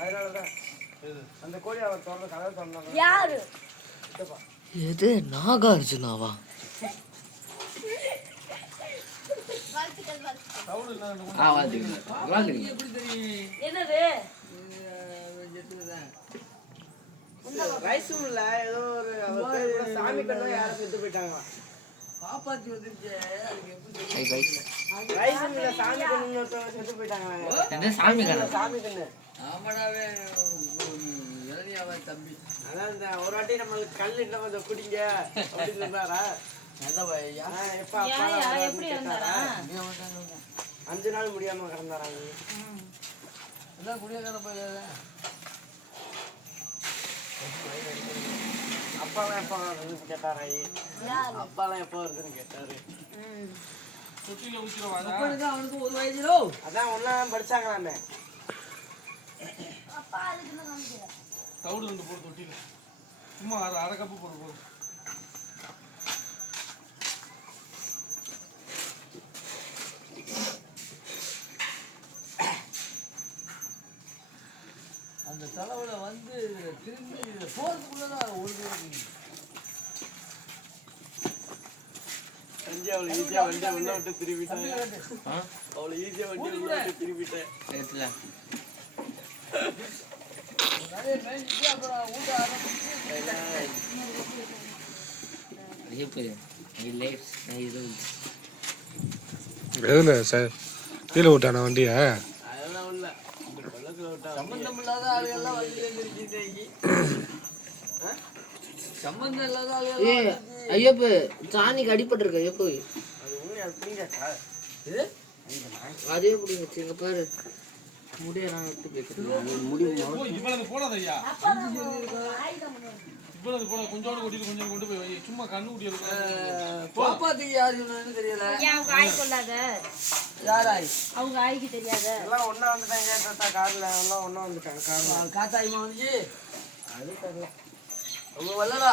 அதனாலதான் அந்த கோழி அவர் திறந்த கதவை திறந்தாங்க. யாரு எது நாகார்ஜுனாவா? என்னது ரைஸும் இல்ல ஏதோ ஒரு சாமி கண்ணா யாரும் செத்து போயிட்டாங்க. காப்பாத்தி வந்துருச்சு. ரைஸும் இல்ல சாமி கண்ணு செத்து போயிட்டாங்க. சாமி கண்ணு சாமி கண்ணு ஆமாடாவே இளநியாவா தம்பி. அதான் இந்த ஒரு வாட்டி நம்மளுக்கு கல் இன்னும் கொஞ்சம் குடிங்க அப்படின்னு சொன்னாரா? எப்ப அப்பா எப்படி இருந்தாரா? 5 நாள் முடியாம கிடந்தாராங்க. எல்லாம் குடியக்கார போய் அப்பாலாம் எப்போ வருதுன்னு கேட்டாராயி. அப்பாலாம் எப்போ வருதுன்னு கேட்டாரு. அவனுக்கு 1 வயசுலோ அதான் ஒன்னாம் படிச்சாங்களாமே. தவிடு 2 போட்டு தொட்டில சும்மா அரை கப்பு போட்டு போதும். அந்த தலைவல வந்து திரும்பி போறதுக்குள்ளதான் ஒழுங்கு. அவ்வளவு ஈஸியா வண்டியை உள்ள விட்டு திரும்பிட்டேன். அவ்வளவு ஈஸியா வண்டியை உள்ள விட்டு திரும்பிட்டேன். எதுல சார் கீழே விட்டான வண்டிய? அதெல்லாம் உள்ள சம்பந்தம் இல்லாத ஆளுகள்லாம் வந்து சம்பந்தம் இல்லாத ஆளுகள். ஐயப்ப சாணிக்கு அடிபட்டிருக்க ஐயப்ப. அது உண்மை. அது புரியுங்க. இது அதே பிடிங்க இங்க பாரு. முடிய நான் எடுத்து பேசுறேன். இவ்வளவு போடாத ஐயா, இவ்வளவு போட கொஞ்சோண்டு கொட்டிட்டு கொஞ்சம் கொண்டு போய் வை. சும்மா கண்ணு குட்டி பாப்பாத்துக்கு யாரு சொன்னு தெரியல. அவங்க ஆய் கொள்ளாத. யாராய் அவங்க ஆய்க்கு தெரியாத. எல்லாம் ஒண்ணா வந்துட்டாங்க. தாத்தா கார்ல எல்லாம் ஒண்ணா வந்துட்டாங்க. கார்ல காத்தாய்மா வந்து அது தெரியல. அவங்க வரலடா.